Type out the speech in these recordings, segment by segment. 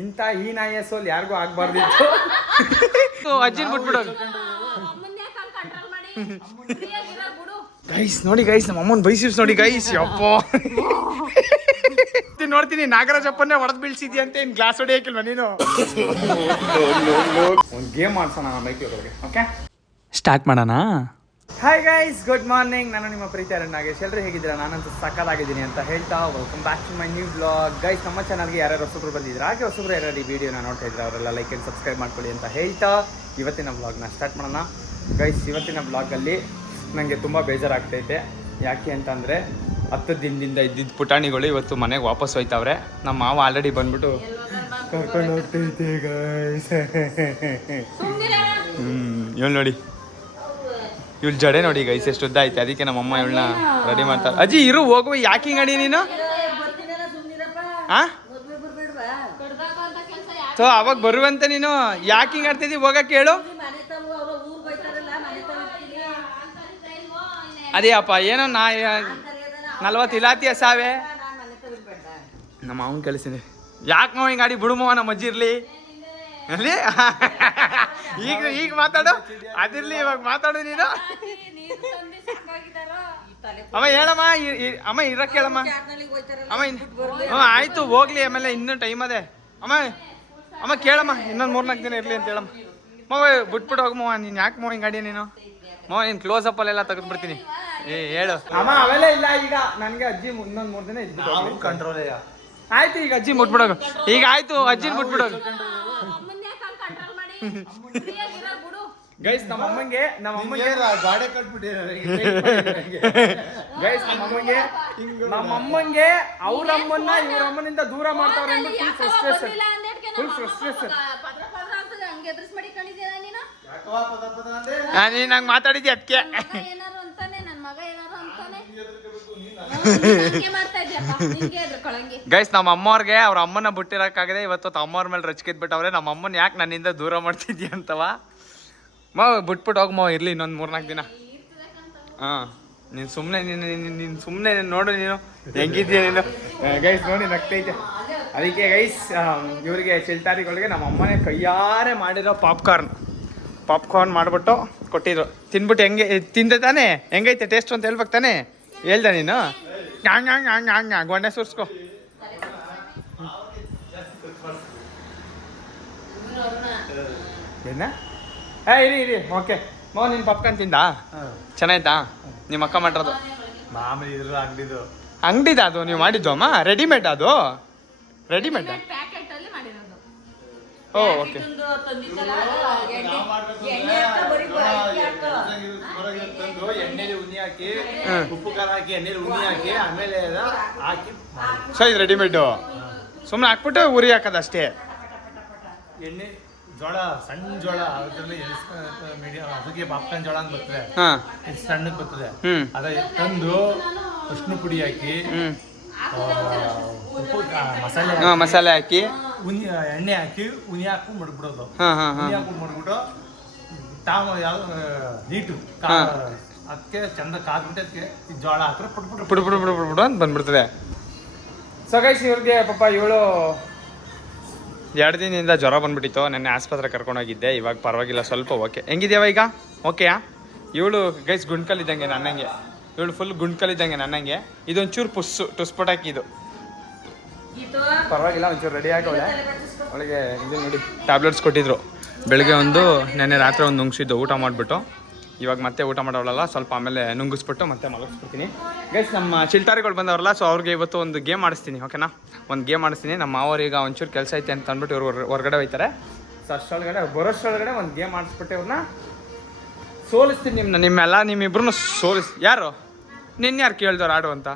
ಇಂಥ ಈ ನಾಯಿಯ ಸೋಲ್ ಯಾರಿಗೂ ಆಗ್ಬಾರ್ದಿತ್ತು. ಅಜ್ಜಿನ ಬಿಟ್ಬಿಡೋದು. ಗೈಸ್ ನೋಡಿ ಗೈಸ್, ನಮ್ಮ ಅಮ್ಮನ ಬೈಸಿಪ್ಸ್ ನೋಡಿ ಗೈಸ್. ಯಪ್ಪ ನೋಡ್ತೀನಿ ನಾಗರಾಜಪ್ಪನ್ನೇ ಹೊಡೆದ್ ಬೀಳ್ಸಿದ್ಯಾ ಅಂತ ಇನ್ ಗ್ಲಾಸ್ ಹೊಡಿಯಾಕಿಲ್ವ ನೀನು? ಒಂದು ಗೇಮ್ ಆಡ್ಸೋಣ ಮೈಕ್ಲೋರಿಗೆ. ಓಕೆ ಸ್ಟಾರ್ಟ್ ಮಾಡೋಣ. Hi guys, good morning. ನಾನು ನಿಮ್ಮ ಪ್ರೀತಿ ನಾಗೇಶ್. ಎಲ್ಲರೂ ಹೇಗಿದ್ದೀರಾ? ನಾನಂತೂ ಸಕ್ಕತ್ತಾಗಿದ್ದೀನಿ ಅಂತ ಹೇಳ್ತಾ welcome back to my new blog. Guys, ನಮ್ಮ ಚಾನಲ್ಗೆ ಯಾರ್ಯಾರು ಹೊಸಬ್ರು ಬಂದಿದ್ದೀರಾ, ಹಾಗೆ ಹೊಸಬ್ರು ಯಾರ್ಯಾರು ಈ ವಿಡಿಯೋನ ನೋಡ್ತಾ ಇದ್ದಾರೆ ಅವರೆಲ್ಲ ಲೈಕ್ ಆ್ಯಂಡ್ ಸಬ್ಸ್ಕ್ರೈಬ್ ಮಾಡ್ಕೊಳ್ಳಿ ಅಂತ ಹೇಳ್ತಾ ಇವತ್ತಿನ ಬ್ಲಾಗ್ನ ಸ್ಟಾರ್ಟ್ ಮಾಡೋಣ. ಗೈಸ್, ಇವತ್ತಿನ ಬ್ಲಾಗಲ್ಲಿ ನನಗೆ ತುಂಬ ಬೇಜಾರಾಗ್ತೈತೆ. ಯಾಕೆ ಅಂತಂದರೆ 10 ದಿನದಿಂದ ಇದ್ದಿದ್ದ ಪುಟಾಣಿಗಳು ಇವತ್ತು ಮನೆಗೆ ವಾಪಸ್ ಹೋಯ್ತವ್ರೆ. ನಮ್ಮ ಮಾವ ಆಲ್ರೆಡಿ ಬಂದ್ಬಿಟ್ಟು ಕರ್ಕೊಂಡು ಹೋಗ್ತೈತೆ ಗೈಸ್. ಇವಳು ನೋಡಿ, ಇವಳು ಜಡೆ ನೋಡಿ ಗೈಸ್ ಎಷ್ಟು ಉದ್ದ ಐತೆ. ಅದಕ್ಕೆ ನಮ್ಮಮ್ಮ ಇವಳನ್ನ ರೆಡಿ ಮಾಡ್ತಾರೆ. ಅಜ್ಜಿ ಇರು, ಹೋಗುವ. ಯಾಕೆ ಹಿಂಗೆ ಅಡಿ ನೀನು? ಸೊ ಅವಾಗ ಬರುವಂತೆ ನೀನು ಯಾಕೆ ಹಿಂಗೆ ಆಡ್ತಿದ್ದೀವಿ? ಹೋಗಕ್ಕೆ ಹೇಳು. ಅದೇ ಅಪ್ಪ, ಏನೋ 40 ಇಲಾತಿ ಸಾವೆ ನಮ್ಮ ಅವನ್ ಕಳಿಸಿದೆ. ಯಾಕೆ ಮಾವ ಹಿಂಗೆ ಆಡಿ ಬಿಡುಮವ, ನಮ್ಮ ಅಜ್ಜಿ ಇರ್ಲಿ ಅಲ್ಲಿ. ಈಗ ಮಾತಾಡು, ಅದಿರ್ಲಿ, ಇವಾಗ ಮಾತಾಡು ನೀನು. ಅಮ್ಮ ಹೇಳಮ್ಮ, ಅಮ್ಮ ಇರಕ್ಕೆ ಹೇಳಮ್ಮ. ಅಮ್ಮ ಆಯ್ತು ಹೋಗ್ಲಿ, ಆಮೇಲೆ ಇನ್ನೂ ಟೈಮ್ ಅದೇ. ಅಮ್ಮ ಕೇಳಮ್ಮ, ಇನ್ನೊಂದು 3-4 ದಿನ ಇರ್ಲಿ ಅಂತ ಹೇಳಮ್ಮ. ಮಾವ ಬಿಟ್ಬಿಟ್ಟು ಹೋಗಮ್ಮ, ನೀನು ಯಾಕೆ ಮಾವ ಹಿಂಗೆ ಆಡಿ ನೀನು? ಮಾವ ನೀನು ಕ್ಲೋಸ್ ಅಪ್ ಅಲ್ಲೆಲ್ಲ ತೆಗೆದ್ಬಿಡ್ತೀನಿ. ಹೇಳು ಅಮ್ಮ. ಅವೆಲ್ಲ ಇಲ್ಲ, ಈಗ ನನಗೆ ಅಜ್ಜಿ ಇನ್ನೊಂದು 3 ದಿನ ಇದ್ಬಿಟ್ಟು ಕಂಟ್ರೋಲ್. ಆಯ್ತು, ಈಗ ಅಜ್ಜಿ ಮುಟ್ಬಿಡೋದು. ಈಗ ಆಯ್ತು, ಅಜ್ಜಿನ ಮುಟ್ಬಿಡೋದು. ಗೈಸ್, ನಮ್ಮ ಅಮ್ಮಂಗೆ ಗಾಡಿ ಕಟ್ಬಿಟ್ಟಿದ್ದಾರೆ ಗೈಸ್. ನಮ್ಮ ಅಮ್ಮಂಗೆ ಅವ್ರಮ್ಮನ್ನ ಇವ್ರಮ್ಮನಿಂದ ದೂರ ಮಾಡ್ತಾವ್ರೆ ಅಂದ್ರೆ ಫುಲ್ ಫ್ರಸ್ಟ್ರೇಷನ್. ನೀನ್ ಹಂಗ್ ಮಾತಾಡಿದ್ದೆ ಅದಕ್ಕೆ. ಗೈಸ್, ನಮ್ಮ ಅಮ್ಮವ್ರಿಗೆ ಅವ್ರ ಅಮ್ಮನ ಬಿಟ್ಟಿರಕ್ಕಾಗದೆ ಇವತ್ತು ಅಮ್ಮವ್ರ ಮೇಲೆ ರಚಿಕಿದ್ಬಿಟ್ಟವ್ರೆ. ನಮ್ಮ ಅಮ್ಮನ ಯಾಕೆ ನನ್ನಿಂದ ದೂರ ಮಾಡ್ತಿದ್ಯಾ ಅಂತವ. ಮಾವ ಬಿಟ್ಬಿಟ್ಟು ಹೋಗ್ ಮಾವ, ಇರ್ಲಿ ಇನ್ನೊಂದು 3-4 ದಿನ. ನೀನು ಸುಮ್ಮನೆ ನೋಡು, ನೀನು ಹೆಂಗಿದ್ಯಾ ನೀನು. ಗೈಸ್ ನೋಡಿ ನಗ್ತೈತೆ. ಅದಕ್ಕೆ ಗೈಸ್, ಇವರಿಗೆ ಚಿಲ್ಟಾರಿಗಳಿಗೆ ನಮ್ಮ ಅಮ್ಮನೇ ಕೈಯಾರೆ ಮಾಡಿರೋ ಪಾಪ್ಕಾರ್ನ್ ಮಾಡಿಬಿಟ್ಟು ಕೊಟ್ಟಿದ್ರು. ತಿನ್ಬಿಟ್ಟು ಹೆಂಗೆ ತಿಂದೆ ತಾನೆ, ಹೆಂಗೈತೆ ಟೇಸ್ಟ್ ಅಂತ ಹೇಳ್ಬೇಕು ತಾನೆ? ಹೇಳ್ದೆ ನೀನು. ಹಂಗೆ ಗೊಣ್ಣೆ ಸುರ್ಸ್ಕೊ. ಏನ? ಇರಿ ಓಕೆ. ಮೋ ನಿನ್ನ ಪಾಪ್ಕಾರ್ನ್ ತಿಂದ ಚೆನ್ನಾಯ್ತಾ? ನಿಮ್ಮ ಅಕ್ಕ ಮಾಡಿರೋದು ಮಾಮೂಲಿ ಇದ್ರು ಅಂಗಡಿದ ಅದು ನೀವು ಮಾಡಿದ್ದು ಅಮ್ಮ? ರೆಡಿಮೇಡ್ ಅದು? ರೆಡಿಮೇಡ್? ಓ ಓಕೆ. ಸರಿ, ರೆಡಿಮೇಡು ಸುಮ್ಮನೆ ಹಾಕ್ಬಿಟ್ಟು ಉರಿ ಹಾಕೋದು ಅಷ್ಟೇ. ಎಣ್ಣೆ ಜೋಳ, ಸಣ್ಣ ಜೋಳ, ಮೀಡಿಯಂ ಅದಕ್ಕೆ ಪಾಪ್ಕಾರ್ನ್ ಜೋಳ ಅಂತ ಬರ್ತದೆ. ಸಣ್ಣಕ್ಕೆ ಬರ್ತದೆ. ಅದ ತಂದು ಅರ್ಶಿನ ಪುಡಿ ಹಾಕಿ, ಮಸಾಲೆ ಹಾಕಿ, ಎಣ್ಣೆ ಹಾಕಿ ಉನಿ ಹಾಕೊಂಡು ಮಡ್ಬಿಡೋದು. ಉನಿ ಹಾಕೊಂಡು ಮಡ್ಬಿಟ್ಟು ನೀಟು ಅದಕ್ಕೆ ಚಂದ ಕಾದ್ಬಿಟ್ಟು ಅದಕ್ಕೆ ಜೋಳ ಹಾಕಿದ್ರೆ ಪುಡ್ಬಿಡು ಅಂತ ಬಂದ್ಬಿಡ್ತದೆ. ಸೊ ಗೈಸ್, ಇವ್ರಿಗೆ ಪಾಪ ಇವಳು 2 ದಿನದಿಂದ ಜ್ವರ ಬಂದ್ಬಿಟ್ಟಿತ್ತು. ನೆನ್ನೆ ಆಸ್ಪತ್ರೆ ಕರ್ಕೊಂಡೋಗಿದ್ದೆ. ಇವಾಗ ಪರವಾಗಿಲ್ಲ, ಸ್ವಲ್ಪ ಓಕೆ. ಹೆಂಗಿದ್ಯಾವ ಈಗ? ಓಕೆಯಾ? ಇವಳು ಗೈಸ್ ಗುಂಡ್ಕಲ್ಲಿದ್ದಂಗೆ ನನ್ನಂಗೆ. ಇವಳು ಫುಲ್ ಗುಂಡ್ಕಲ್ಲಿದ್ದಂಗೆ ನನ್ನಂಗೆ. ಇದೊಂಚೂರು ಟುಸ್ಪಟಾಕಿ. ಇದು ಪರವಾಗಿಲ್ಲ, ಒಂಚೂರು ರೆಡಿ ಆಗೋಳೆ. ಅವಳಿಗೆ ಇದು ನೋಡಿ ಟ್ಯಾಬ್ಲೆಟ್ಸ್ ಕೊಟ್ಟಿದ್ರು. ಬೆಳಗ್ಗೆ ಒಂದು, ನೆನ್ನೆ ರಾತ್ರಿ ಒಂದು ನುಂಗಿಸಿದ್ದು ಊಟ ಮಾಡಿಬಿಟ್ಟು. ಇವಾಗ ಮತ್ತೆ ಊಟ ಮಾಡೋಳಲ್ಲ, ಸ್ವಲ್ಪ ಆಮೇಲೆ ನುಂಗಿಸ್ಬಿಟ್ಟು ಮತ್ತೆ ಮಲಗಿಸ್ಬಿಡ್ತೀನಿ. ಗೈಸ್, ನಮ್ಮ ಚಿಲ್ಟಾರಿಗಳು ಬಂದವರಲ್ಲ, ಸೊ ಅವ್ರಿಗೆ ಇವತ್ತು ಒಂದು ಗೇಮ್ ಆಡಿಸ್ತೀನಿ. ಓಕೆನಾ? ಒಂದು ಗೇಮ್ ಆಡಿಸ್ತೀನಿ. ನಮ್ಮ ಮಾವರಿಗೆ ಒಂಚೂರು ಕೆಲಸ ಐತೆ ಅಂತ ಅಂದ್ಬಿಟ್ಟು ಇವ್ರು ಹೊರಗಡೆ ಹೋಯ್ತಾರೆ. ಸೊ ಅಷ್ಟೊಳಗಡೆ ಬರೋಷ್ಟೊಳಗಡೆ ಒಂದು ಗೇಮ್ ಆಡಿಸ್ಬಿಟ್ಟು ಇವ್ರನ್ನ ಸೋಲಿಸ್ತೀನಿ. ನಿಮ್ಮಿಬ್ರು ಸೋಲಿಸ್. ಯಾರು ಯಾರು ಕೇಳ್ದವ್ರು ಆಡು ಅಂತ?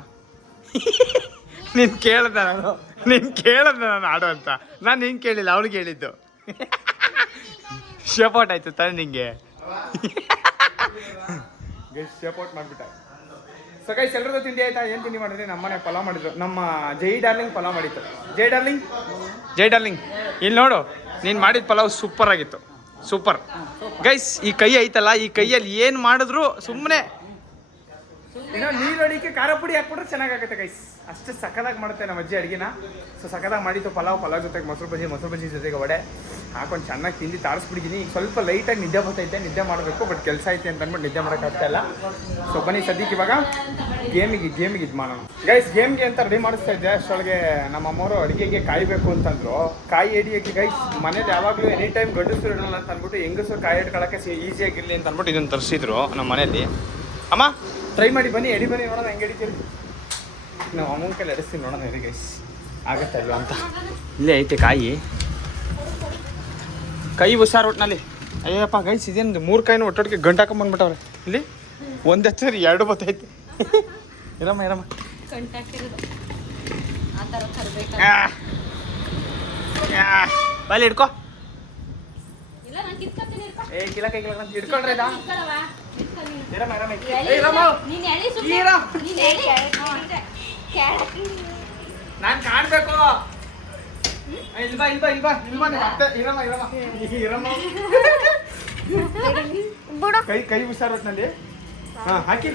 ನೀನು ಕೇಳ್ದೆ ನಾನು ಆಡು ಅಂತ. ನಾನು ಹಿಂಗೆ ಕೇಳಿಲ್ಲ, ಅವ್ಳಿಗೆ ಹೇಳಿದ್ದು. ಶೇಪೌಟ್ ಆಯ್ತು ತಾನೆ ನಿಂಗೆ? ಗೈಸ್, ಶೇಪೌಟ್ ಮಾಡಿಬಿಟ್ಟ. ಸೊ ಗೈಸ್, ಎಲ್ಲರದ್ದು ತಿಂಡಿ ಆಯ್ತಾ? ಏನು ತಿಂಡಿ ಮಾಡಿದ್ರಿ? ನಮ್ಮನೆ ಪಲಾವ್ ಮಾಡಿದ್ರು. ನಮ್ಮ ಜೈ ಡಾರ್ಲಿಂಗ್ ಪಲಾವ್ ಮಾಡಿತ್ತು. ಜೈ ಡಾರ್ಲಿಂಗ್ ಇಲ್ಲಿ ನೋಡು, ನೀನು ಮಾಡಿದ ಪಲಾವ್ ಸೂಪರ್ ಆಗಿತ್ತು. Super guys. ಈ ಕೈ ಐತಲ್ಲ, ಈ ಕೈಯಲ್ಲಿ ಏನು ಮಾಡಿದ್ರು ಸುಮ್ಮನೆ ಏನೋ ನೀರು ಅಡಿಕೆ ಖಾರ ಪುಡಿ ಹಾಕ್ಬಿಟ್ರೆ ಚೆನ್ನಾಗಾಗುತ್ತೆ ಗೈಸ್. ಅಷ್ಟು ಸಕ್ಕದಾಗಿ ಮಾಡುತ್ತೆ ನಮ್ಮ ಅಜ್ಜಿ ಅಡುಗೆನ. ಸೊ ಸಕ್ಕದಾಗಿ ಮಾಡಿತ್ತು. ಪಲಾವ್ ಜೊತೆಗೆ ಮೊಸರು ಬಜ್ಜಿ ಜೊತೆಗೆ ವಡೆ ಹಾಕೊಂಡು ಚೆನ್ನಾಗಿ ತಿಂದು ತಾರಿಸ್ಬಿಟ್ಟಿದ್ದೀನಿ. ಈಗ ಸ್ವಲ್ಪ ಲೈಟಾಗಿ ನಿದ್ದೆ ಬರ್ತೈತೆ, ನಿದ್ದೆ ಮಾಡಬೇಕು. ಬಟ್ ಕೆಲಸ ಐತೆ ಅಂತ ಅಂದ್ಬಿಟ್ಟು ನಿದ್ದೆ ಮಾಡೋಕ್ಕಾಗ್ತಾ ಇಲ್ಲ. ಸೊ ಬನ್ನಿ ಸದ್ಯಕ್ಕೆ ಇವಾಗ ಗೇಮಿಗೆ ಇದು ಮಾಡೋಣ ಗೈಸ್. ಗೇಮ್ಗೆ ಅಂತ ರೆಡಿ ಮಾಡಿಸ್ತಾ ಇದ್ದೆ. ಅಷ್ಟೊಳಗೆ ನಮ್ಮ ಅಮ್ಮವರು ಅಡುಗೆಗೆ ಕಾಯಬೇಕು ಅಂತಂದ್ರು. ಕಾಯಿ ಹಿಡಿಯೋಕ್ಕೆ ಗೈಸ್ ಮನೇಲಿ ಯಾವಾಗಲೂ ಎನಿ ಟೈಮ್ ಗಂಡಸರು ಇಡೋಲ್ಲ ಅಂತ ಅಂದ್ಬಿಟ್ಟು ಹೆಂಗಸರು ಕಾಯಿ ಹಿಡ್ಕೊಳ್ಳೋಕ್ಕೆ ಈಸಿಯಾಗಿರಲಿ ಅಂತ ಅಂದ್ಬಿಟ್ಟು ಇದನ್ನು ತರಿಸಿದ್ರು ನಮ್ಮ ಮನೇಲಿ. ಅಮ್ಮ ಟ್ರೈ ಮಾಡಿ ಬನ್ನಿ, ಬನ್ನಿ ನೋಡೋಣ ಹೆಂಗೆ ಹಿಡಿತೀರಿ. ನಾವು ಅಮ್ಮನ ಕೈಲಿ ಎಡಿಸ್ತೀನಿ ನೋಡೋಣ ಹೇಳಿ ಗೈಸ್ ಆಗುತ್ತಾ ಇಲ್ವಾ ಅಂತ. ಇಲ್ಲೇ ಐತೆ ಕೈ ಹುಷಾರು ಒಟ್ಟಿನಲ್ಲಿ. ಅಯ್ಯಪ್ಪ ಗೈಸ್ ಇದೇನು 3 ಕಾಯಿನೂ ಒಟ್ಟೊಟ್ಟಿಗೆ ಗಂಟು ಹಾಕೊಂಬಂದ್ಬಿಟ್ಟವ್ರೆ. ಇಲ್ಲಿ ಒಂದು ಹಚ್ಚಿದ್ರೆ 2 ಬತ್ತೈತೆ. ಇರಮ್ಮ ಬಲ್ಲಿ ಹಿಡ್ಕೊ. ಹಿಡ್ಕೊಳ್ರಿ ನಾನು ಕಾಣ್ಬೇಕು. ಕೈ ಹುಷಾರು ಒಟ್ಟಿನಲ್ಲಿ. ಹಾಕಿ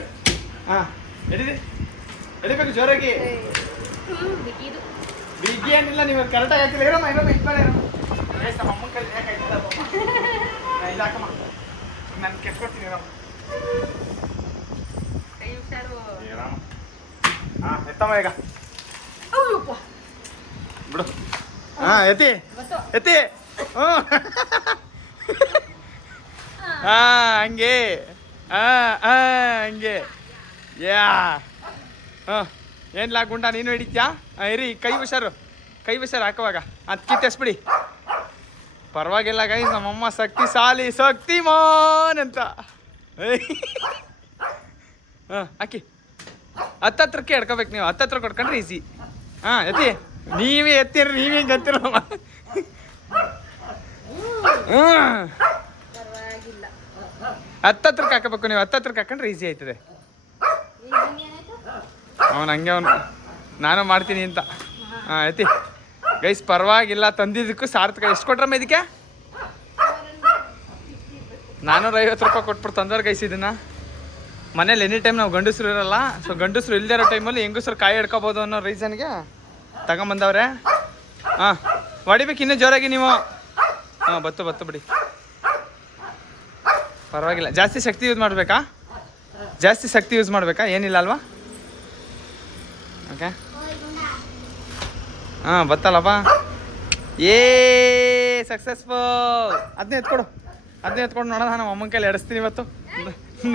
ಎಡಿಬೇಕು ಜೋರಾಗಿ. ಬಿಗಿ ಏನಿಲ್ಲ, ನೀವು ಕರೆಕ್ಟಾಗಿ ಹಾಕಿಲ್ಲ. ಇರಮ್ಮ ನಮ್ಮ ಅಮ್ಮನ ಕೈ ಇದು ಹಾಕಮ್ಮ, ನಾನು ಕೆಚ್ಕೊಡ್ತೀನಿ. ಎತ್ತಮ್ಮ ಈಗ ಬಿಡು. ಎತ್ತಿ ಹಂಗೆ ಹಂಗೆ ಏನಿಲ್ಲ ಗುಂಡ ನೀನು ಹಿಡಿತ್ಯಾ. ಇರಿ ಕೈ ಹುಷಾರು ಹಾಕುವಾಗ ಅದು ಕಿತ್ತೆಸ್ಬಿಡಿ. ಪರವಾಗಿಲ್ಲ ಗೈಸ್, ನಮ್ಮಮ್ಮ ಶಕ್ತಿಮಾನ್ ಅಂತ. ಹಾಕಿ ಹತ್ತತ್ರಕ್ಕೆ ಎಡ್ಕೋಬೇಕು ನೀವು. ಹತ್ತತ್ರ ಕೊಡ್ಕೊಂಡ್ರೆ ಈಸಿ. ಎತ್ತಿ ನೀವೇ ಎತ್ತಿರಿ, ನೀವೇ ಹಿಂಗೆ ಅಂತಿರಮ್ಮ. ಹತ್ತತ್ರಕ್ಕೆ ಹಾಕಬೇಕು ನೀವು. ಹತ್ತತ್ರಕ್ಕೆ ಹಾಕೊಂಡ್ರೆ ಈಸಿ ಆಯ್ತದೆ. ಹಂಗೆ ನಾನು ಮಾಡ್ತೀನಿ ಅಂತ. ಎತ್ತಿ ಗೈಸ್, ಪರವಾಗಿಲ್ಲ, ತಂದಿದ್ದಕ್ಕೂ ಸಾರ್ಥಕ. ಎಷ್ಟು ಕೊಟ್ರಮ್ಮ ಇದಕ್ಕೆ? 450 ರೂಪಾಯಿ ಕೊಟ್ಬಿಟ್ಟು ತಂದವ್ರು ಗೈಸ್ ಇದನ್ನು. ಮನೇಲಿ ಎನಿ ಟೈಮ್ ನಾವು ಗಂಡಸರು ಇರಲ್ಲ. ಸೊ ಗಂಡಸರು ಇಲ್ಲದೇ ಇರೋ ಟೈಮಲ್ಲಿ ಹೆಂಗಸರು ಕಾಯಿ ಹಿಡ್ಕೋಬೋದು ಅನ್ನೋ ರೀಸನ್ಗೆ ತಗೊಂಬಂದವ್ರೆ. ಹೊಡಿಬೇಕು ಇನ್ನೂ ಜೋರಾಗಿ ನೀವು. ಬತ್ತು ಬಿಡಿ, ಪರವಾಗಿಲ್ಲ. ಜಾಸ್ತಿ ಶಕ್ತಿ ಯೂಸ್ ಮಾಡಬೇಕಾ? ಏನಿಲ್ಲ ಅಲ್ವಾ? ಓಕೆ ಬತ್ತಲ್ಲಪ್ಪ. ಸಕ್ಸಸ್ಫುಲ್. ಅದನ್ನೇ ಎತ್ಕೊಂಡು ನೋಡೋಣ. ನಮ್ಮ ಅಮ್ಮನ ಕೈಲಿ ಎಡಿಸ್ತೀನಿ ಇವತ್ತು.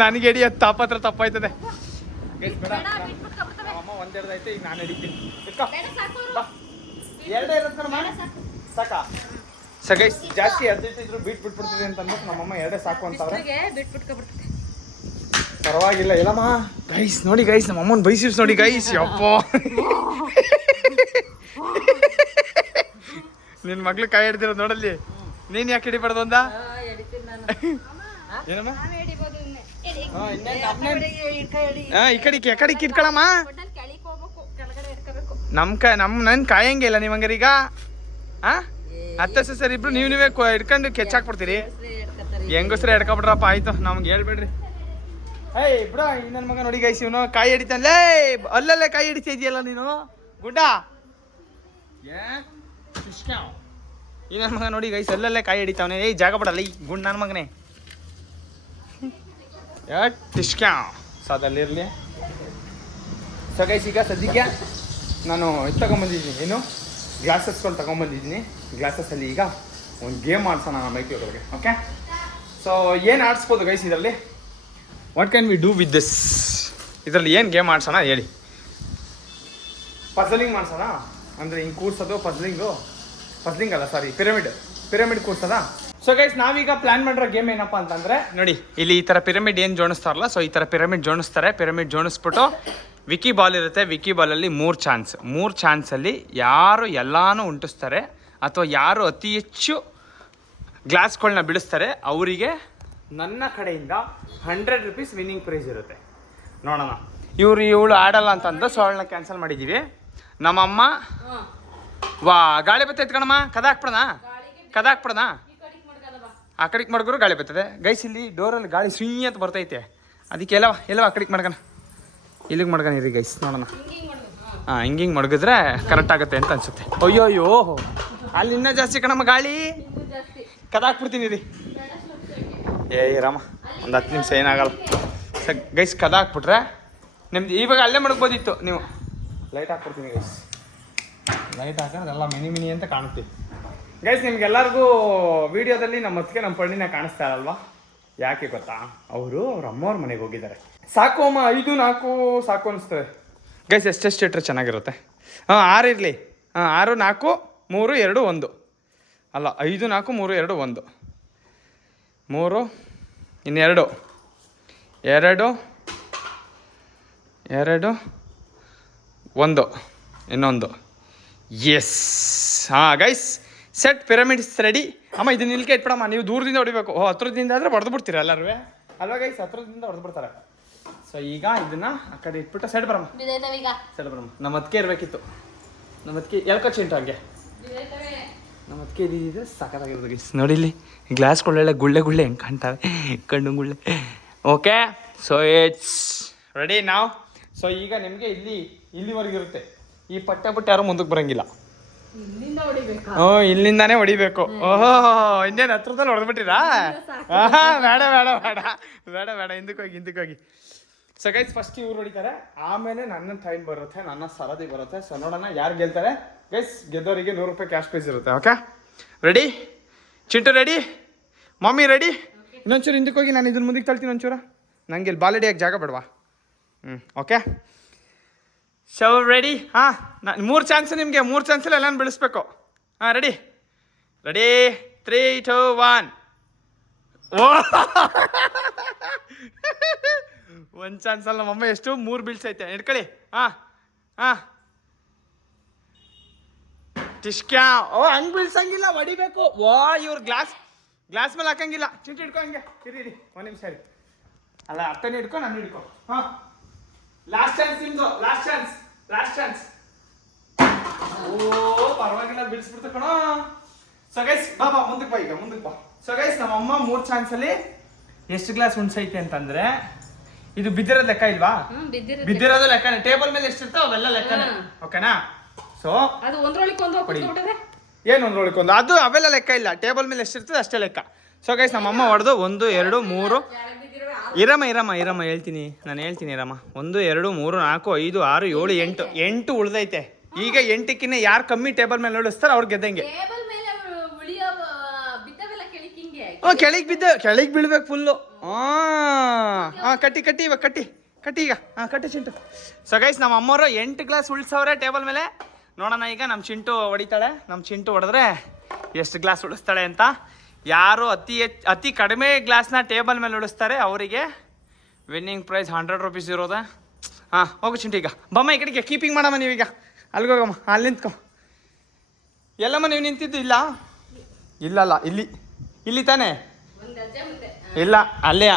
ನನಗೆ ಎಡಿ ಅದು ತಾಪತ್ರ ತಪ್ಪಾಯ್ತದೆ. ಅಮ್ಮ ಒಂದೆರಡು ಐತೆ, ಈಗ ನಾನು ಹಿಡಿತೀನಿ. ಎರಡೇ ಸಾಕಾ? ಗೈಸ್ ಜಾಸ್ತಿ ಎದ್ದಿಟ್ಟಿದ್ರು ಬಿಟ್ಬಿಡ್ತಿದೆ ಅಂತ ಅಂದ್ಬಿಟ್ಟು ನಮ್ಮಮ್ಮ ಎರಡೇ ಸಾಕು ಅಂತವ್ರೆ. ಪರವಾಗಿಲ್ಲ ಇಲ್ಲಮ್ಮ. ಗೈಸ್ ನೋಡಿ ಗೈಸ್, ನಮ್ಮ ಅಮ್ಮನ ಬೈಸಿಪ್ಸ್ ನೋಡಿ ಗೈಸ್. ಯಪ್ಪ ನಿನ್ನ ಮಗ್ಳು ಕಾಯಿ ಹಿಡ್ದಿರೋದು ನೋಡಲ್ಲಿ. ನೀನು ಯಾಕೆ ಹಿಡಿಬಾರ್ದು ಅಂದ? ಏನಮ್ಮ ಈ ಕಡೆಗೆ ಇಟ್ಕೊಳಮ್ಮ. ನನ್ನ ಕಾಯಂಗೆ ಇಲ್ಲ ನೀವು ಹಂಗಾರೆ. ಈಗ ಅತ್ತೆ ಸರ್ ಇಬ್ರು ನೀವೇ ಹಿಡ್ಕೊಂಡು ಕೆಚ್ಚಾಕ್ಬಿಡ್ತೀರಿ. ಹೆಂಗಸ್ರೆ ಹಿಡ್ಕೊಬಿಟ್ರಪ್ಪ. ಆಯ್ತು, ನಮ್ಗೆ ಹೇಳ್ಬೇಡ್ರಿ. ಬಿಡ ನನ್ನ ಮಗ ನೋಡಿ ಗೈಸ್, ಇವನು ಕಾಯಿ ಹಿಡಿತಾನಲ್ಲೇ. ಅಲ್ಲಲ್ಲೇ ಕಾಯಿ ಹಿಡಿತಾ ಇದೆಯಲ್ಲ ನೀನು ಗುಡ್ಡ. ಈ ನನ್ನ ಮಗ ನೋಡಿ ಗೈಸ್, ಅಲ್ಲಲ್ಲೇ ಕಾಯಿ ಹಿಡಿತಾವನೆ. ಜಾಗ ಬಿಡಲ್ಲ ಈ ಗುಂಡ್ ನನ್ನ ಮಗನೇ. ಅದಲ್ಲಿರಲಿ. ಸೊ ಗೈಸ್, ಈಗ ಸದ್ಯಕ್ಕೆ ನಾನು ಇದು ತಗೊಂಬಂದಿದ್ದೀನಿ. ಏನು ಗ್ಲಾಸಸ್ಗಳು ತಗೊಂಬಂದಿದ್ದೀನಿ. ಗ್ಲಾಸಸ್ಸಲ್ಲಿ ಈಗ ಒಂದು ಗೇಮ್ ಆಡ್ಸೋಣ ಮೈಕಿ ಒಳಗೆ. ಓಕೆ, ಸೊ ಏನು ಆಡಿಸ್ಬೋದು ಗೈಸ್ ಇದರಲ್ಲಿ? What can we do with this? ಇದರಲ್ಲಿ ಏನು ಗೇಮ್ ಆಡ್ಸೋಣ ಹೇಳಿ? ಪಝಲಿಂಗ್ ಮಾಡ್ಸೋಣ ಅಂದರೆ ಹಿಂಗೆ ಕೂರ್ಸೋದು. ಪಝಲಿಂಗ್ ಅಲ್ಲ, ಸಾರಿ, ಪಿರಮಿಡ್ ಕೂರ್ಸೋದಾ? ಸೊ ಗೈಸ್, ನಾವೀಗ ಪ್ಲಾನ್ ಮಾಡಿರೋ ಗೇಮ್ ಏನಪ್ಪ ಅಂತಂದರೆ ನೋಡಿ, ಇಲ್ಲಿ ಈ ಥರ ಪಿರಮಿಡ್ ಏನು ಜೋಡಿಸ್ತಾರಲ್ಲ, ಸೊ ಈ ಥರ ಪಿರಮಿಡ್ ಜೋಡಿಸ್ತಾರೆ. ಪಿರಮಿಡ್ ಜೋಡಿಸ್ಬಿಟ್ಟು ವಿಕಿ ಬಾಲ್ ಇರುತ್ತೆ. ವಿಕಿ ಬಾಲಲ್ಲಿ 3 ಚಾನ್ಸಲ್ಲಿ ಯಾರು ಎಲ್ಲಾನು ಉಂಟಿಸ್ತಾರೆ ಅಥವಾ ಯಾರು ಅತಿ ಹೆಚ್ಚು ಗ್ಲಾಸ್ಗಳನ್ನ ಬಿಡಿಸ್ತಾರೆ ಅವರಿಗೆ ನನ್ನ ಕಡೆಯಿಂದ 100 ರೂಪೀಸ್ ವಿನ್ನಿಂಗ್ ಪ್ರೈಸ್ ಇರುತ್ತೆ. ನೋಡೋಣ. ಇವಳು ಆಡಲ್ಲ ಅಂತಂದು ಸೊ ಅವಳನ್ನ ಕ್ಯಾನ್ಸಲ್ ಮಾಡಿದ್ದೀವಿ. ನಮ್ಮಮ್ಮ ಗಾಳಿ ಬರ್ತೈತೆ ಕಣಮ್ಮ. ಕದಾಕ್ಬಿಡೋಣ ಆ ಕಡೆಗೆ ಮಡ್ಗರು ಗಾಳಿ ಬರ್ತದೆ ಗೈಸ್. ಇಲ್ಲಿ ಡೋರಲ್ಲಿ ಗಾಳಿ ಸುಯ್ ಅಂತ ಬರ್ತೈತೆ. ಅದಕ್ಕೆ ಎಲ್ಲವ ಆ ಕಡೆಗೆ ಮಾಡ್ಕೋಣ. ಇಲ್ಲಿಗೆ ಮಡ್ಕೊಂಡಿರಿ ಗೈಸ್ ನೋಡೋಣ. ಹಾಂ ಹಿಂಗೆ ಮಡಗಿದ್ರೆ ಕರೆಕ್ಟ್ ಆಗುತ್ತೆ ಅಂತ ಅನ್ಸುತ್ತೆ. ಅಯ್ಯೋ ಅಯ್ಯೋ ಅಲ್ಲಿ ಇನ್ನೂ ಜಾಸ್ತಿ ಕಣಮ್ಮ ಗಾಳಿ, ಕದಾಕ್ಬಿಡ್ತೀನಿ ರೀ. ರಾಮ ಒಂದು 10 ನಿಮಿಷ ಏನಾಗಲ್ಲ ಗೈಸ್. ಕದಾಕ್ಬಿಟ್ರೆ ನಿಮ್ದು ಇವಾಗ ಅಲ್ಲೇ ಮಡಗ್ಬೋದಿತ್ತು ನೀವು. ಲೈಟ್ ಹಾಕ್ಬಿಡ್ತೀನಿ ಗೈಸ್. ಲೈಟ್ ಹಾಕಿದ್ರೆ ಎಲ್ಲ ಮಿನಿ ಅಂತ ಕಾಣುತ್ತೆ ಗೈಸ್. ನಿಮ್ಗೆಲ್ಲರಿಗೂ ವೀಡಿಯೋದಲ್ಲಿ ನಮ್ಮ ಹೊತ್ತಿಗೆ ನಮ್ಮ ಪಳ್ಳಿನ ಕಾಣಿಸ್ತಾ ಇರಲ್ವಾ? ಯಾಕೆ ಗೊತ್ತಾ? ಅವ್ರ ಅಮ್ಮವ್ರ ಮನೆಗೆ ಹೋಗಿದ್ದಾರೆ. ಸಾಕು ಅಮ್ಮ 5, 4 ಸಾಕು ಅನಿಸ್ತದೆ ಗೈಸ್. ಎಷ್ಟೆಷ್ಟು ಇಟ್ಟರೆ ಚೆನ್ನಾಗಿರುತ್ತೆ? 6 ಇರಲಿ. 6, 4, 3, 2, 1 ಅಲ್ಲ 5, 4, 3, 2, 1 3 ಇನ್ನೆರಡು 2 2 1 ಇನ್ನೊಂದು. Yes. Guys set pyramids ready. ಅಮ್ಮ ಇದನ್ನ ನಿಲ್ಕೆ ಇಟ್ಬಿಡಮ್ಮ. ನೀವು ದೂರದಿಂದ ಹೊಡಿಬೇಕು. ಹತ್ರದಿಂದ ಆದರೆ ಹೊಡೆದು ಬಿಡ್ತೀರ ಎಲ್ಲರೂ ಅಲ್ವಾ ಗೈಸ್? ಹತ್ರದಿಂದ ಹೊಡೆದು ಬಿಡ್ತಾರೆ. ಸೊ ಈಗ ಇದನ್ನ ಆ ಕಡೆ ಇಟ್ಬಿಟ್ಟು ಸೈಡ್ ಬರಮ್ಮ. ಸೈಡ್ ಬರಮ್ಮ. ನಮ್ಮ ಅದಕ್ಕೆ ಇರಬೇಕಿತ್ತು. ನಮ್ಮ ಅದಕ್ಕೆ ಎಲ್ಕ ಚಿಂಟು ಹಂಗೆ ನಮ್ಮ ಅದಕ್ಕೆ ಇದಿದೆ. ಸಾಕಾಗಿರೋದು ಗೈಸ್. ನೋಡಿ ಇಲ್ಲಿ ಗ್ಲಾಸ್ಗಳೆಲ್ಲ ಗುಳ್ಳೆ ಹೆಂಗೆ ಕಾಣ್ತಾವೆ, ಕಣ್ಣು ಗುಳ್ಳೆ. ಓಕೆ ಸೊ ಇಟ್ಸ್ ರೆಡಿ ನಾವು. ಸೊ ಈಗ ನಿಮಗೆ ಇಲ್ಲಿವರೆಗೆ ಇರುತ್ತೆ. ಈ ಪಟ್ಟೆ ಬಿಟ್ಟು ಯಾರು ಮುಂದಕ್ಕೆ ಬರೋಂಗಿಲ್ಲ. ಇಲ್ಲಿಂದಾನೇ ಹೊಡಿಬೇಕು. ಓಹೋ ಇನ್ನೇನು ಹತ್ರದಲ್ಲಿ ಹೊಡೆದ್ಬಿಟ್ಟಿರಾ? ಬೇಡ ಬೇಡ ಬೇಡ ಬೇಡ ಬೇಡ ಹಿಂದಕ್ಕೆ ಹೋಗಿ. ಸೊ ಗೈಸ್ ಫಸ್ಟ್ ಇವ್ರು ಹೊಡಿತಾರೆ, ಆಮೇಲೆ ನನ್ನ ಟೈಮ್ ಬರುತ್ತೆ, ನನ್ನ ಸರದಿ ಬರುತ್ತೆ. ಸೊ ನೋಡೋಣ ಯಾರು ಗೆಲ್ತಾರೆ ಗೈಸ್. ಗೆದ್ದವರಿಗೆ 100 ರೂಪಾಯಿ ಕ್ಯಾಶ್ ಪ್ರೈಸ್ ಇರುತ್ತೆ. Okay ready? Chintu ready? Mummy ready? ಇನ್ನೊಂಚೂರು ಹಿಂದಕ್ಕೆ ಹೋಗಿ. ನಾನು ಇದನ್ನ ಮುಂದಕ್ಕೆ ತಳ್ತೀನಿ ಒಂಚೂರು. ನನಗೆ ಇಲ್ಲಿ ಬಾಲ್ ಹಿಡಿಯೋಕ್ಕೆ ಜಾಗ ಬೇಡವಾ? Okay so ready? 3 ಚಾನ್ಸ್ ನಿಮಗೆ. 3 ಚಾನ್ಸಲ್ಲಿ ಎಲ್ಲಾನು ಬೆಳೆಸ್ಬೇಕು. ರೆಡಿ? 3, 2, 1. ಓ 1 ಚಾನ್ಸಲ್ಲಿ ನಮ್ಮಮ್ಮ ಎಷ್ಟು 3 ಬೀಳ್ಸೈತೆ. ಇಟ್ಕೊಳ್ಳಿ. ಟಿಶ್ಕ್ಯಾ. ಹಂಗೆ ಬೀಳ್ಸಂಗಿಲ್ಲ, ಹೊಡಿಬೇಕು. ಇವ್ರು ಗ್ಲಾಸ್ ಮೇಲೆ ಹಾಕಂಗಿಲ್ಲ. ಚಿಂಟು ಹಿಡ್ಕೊ ಹಂಗೆ. ಇರಿ 1 ನಿಮಿಷ ಇರಿ. ಅಲ್ಲ ಅತ್ತನೇ ಹಿಡ್ಕೊ, ನಾನು ಹಿಡ್ಕೊ. ಲಾಸ್ಟ್ ಚಾನ್ಸ್ ನಿಮ್ದು. Last chance. ಓ ಪರವಾಗಿಲ್ಲ, ಬಿಡಿಸ್ಬಿಡ್ತು ಕಣೋ. ಸೊ ಗೈಸ್ ಬಾ ಮುಂದಕ್ಕೆ ಬಾ. ಸೊ ಗೈಸ್ ನಮ್ಮಮ್ಮ 3 ಚಾನ್ಸಲ್ಲಿ ಎಷ್ಟು ಗ್ಲಾಸ್ ಉಣ್ಸೈತೆ ಅಂತಂದ್ರೆ, ಇದು ಬಿದ್ದಿರೋದು ಲೆಕ್ಕ ಇಲ್ವಾ? ಬಿದ್ದಿರೋದು ಲೆಕ್ಕನೇ. ಟೇಬಲ್ ಮೇಲೆ ಎಷ್ಟಿರ್ತಾವ ಅವೆಲ್ಲ ಲೆಕ್ಕನೇ. ಓಕೆನಾ? ಸೊ ಅದು ಒಂದ್ರೊಳಗೊಂದು ಏನು ಒಂದ್ರೊಳಗೊಂದು ಅದು ಅವೆಲ್ಲ ಲೆಕ್ಕ ಇಲ್ಲ. ಟೇಬಲ್ ಮೇಲೆ ಎಷ್ಟಿರ್ತದೆ ಅಷ್ಟೇ ಲೆಕ್ಕ. ಸೊ ಗೈಸ್ ನಮ್ಮಮ್ಮ ಹೊಡೆದು 1, 2, 3 ಇರಮ್ಮ ಹೇಳ್ತೀನಿ. ನಾನು ಹೇಳ್ತೀನಿ ಇರಮ್ಮ. 1, 2, 3, 4, 5, 6, 7, 8 ಉಳ್ದೈತೆ. ಈಗ 8ಕ್ಕಿಂತ ಯಾರು ಕಮ್ಮಿ ಟೇಬಲ್ ಮೇಲೆ ಉಳಿಸ್ತಾರೆ ಅವ್ರು ಗೆದ್ದಂಗೆ. ಕೆಳಗೆ ಬೀಳ್ಬೇಕು ಫುಲ್ಲು. ಕಟ್ಟಿ ಇವಾಗ ಕಟ್ಟಿ ಈಗ. ಕಟ್ಟಿ ಚಿಂಟು. ಸೊ ಗೈಸ್ ನಮ್ಮ ಅಮ್ಮವರು 8 ಗ್ಲಾಸ್ ಉಳಿಸವ್ರೆ ಟೇಬಲ್ ಮೇಲೆ. ನೋಡೋಣ ಈಗ ನಮ್ಮ ಚಿಂಟು ಹೊಡಿತಾಳೆ. ನಮ್ಮ ಚಿಂಟು ಹೊಡೆದ್ರೆ ಎಷ್ಟು ಗ್ಲಾಸ್ ಉಳಿಸ್ತಾಳೆ ಅಂತ. ಯಾರು ಅತಿ ಕಡಿಮೆ ಗ್ಲಾಸ್ನ ಟೇಬಲ್ ಮೇಲೆ ಉಳಿಸ್ತಾರೆ ಅವರಿಗೆ ವಿನ್ನಿಂಗ್ ಪ್ರೈಸ್ 100 ರೂಪೀಸ್ ಇರೋದೆ. ಹೋಗು ಚಿಂಟು ಈಗ. ಬಮ್ಮ ಈ ಕಡೆಗೆ ಕೀಪಿಂಗ್ ಮಾಡಮ್ಮ ನೀವೀಗ. ಅಲ್ಲಿಗೋಗಮ್ಮ. ಅಲ್ಲಿ ನಿಂತ್ಕೊ. ಎಲ್ಲಮ್ಮ ನೀವು ನಿಂತಿದ್ದು? ಇಲ್ಲಲ್ಲ ಇಲ್ಲಿ ತಾನೇ? ಇಲ್ಲ ಅಲ್ಲೇ.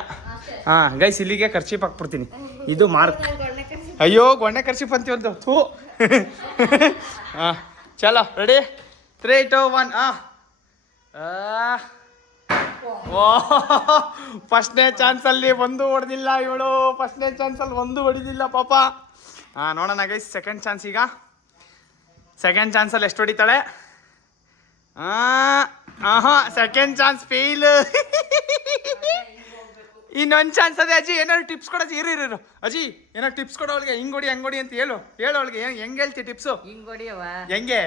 ಗೈಸ್ ಇಲ್ಲಿಗೆ ಖರ್ಚೀಪ್ ಹಾಕ್ಬಿಡ್ತೀನಿ. ಇದು ಮಾರ್ಕ್. ಅಯ್ಯೋ ಗೊಣ್ಣೆ ಖರ್ಚೀಪ್ ಅಂತೀವದ್ದು. ಚಲೋ ರೆಡಿ? 3, 2, 1. ಫಸ್ಟ್ನೇ ಚಾನ್ಸಲ್ಲಿ 1 ಹೊಡೆದಿಲ್ಲ ಇವಳು. ಫಸ್ಟ್ನೇ ಚಾನ್ಸಲ್ಲಿ 1 ಹೊಡಿದಿಲ್ಲ ಪಾಪ. ನೋಡೋಣ ಗೈಸ್ ಸೆಕೆಂಡ್ ಚಾನ್ಸ್ ಈಗ. ಸೆಕೆಂಡ್ ಚಾನ್ಸಲ್ಲಿ ಎಷ್ಟು ಹೊಡಿತಾಳೆ? Second chance fail. ಇನ್ನೊಂದು ಚಾನ್ಸ್ ಅದೇ. ಅಜ್ಜಿ ಏನಾದ್ರು ಟಿಪ್ಸ್ ಕೊಡ. ಇರು ಅಜ್ಜಿ ಏನಾದ್ರು ಟಿಪ್ಸ್ ಕೊಡೋ ಅವಳಿಗೆ. ಹಿಂಗೊಡಿ ಹಂಗೊಡಿ ಅಂತ ಹೇಳು ಅವಳಿಗೆ. ಹೆಂಗೆ ಹೇಳ್ತಿ ಟಿಪ್ಸು? ಹೆಂಗೆ